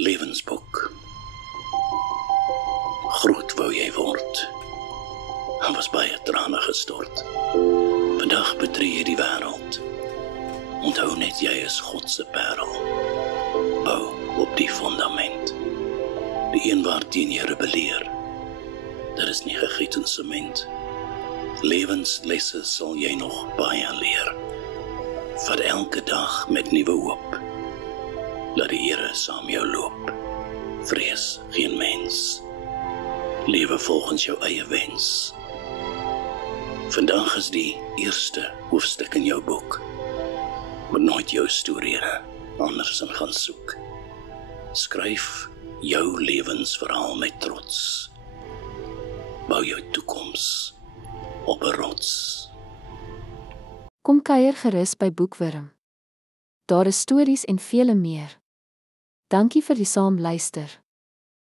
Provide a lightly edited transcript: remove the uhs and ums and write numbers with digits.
Lewensboek. Groot wou jy word. Daar was baie trane gestort. Vandag betree jy die wêreld. Onthou net jy is God se parel. Bou op die fundament. Die een waarteen jy rebelleer. Dit is nie gegiet in sement. Lewenslesse sal jy nog baie leer. Vat elke dag met nuwe hoop. Laat die Here saam jou loop. Vrees geen mens. Lewe volgens jou eie wens. Vandag is die eerste hoofstuk in jou boek. Moet nooit jou storie anders in gaan soek. Skryf jou lewensverhaal met trots. Bou jou toekoms op 'n rots. Kom kuier gerus by Boekwurm. Daar is stories en vele meer. Dankie vir die saamluister.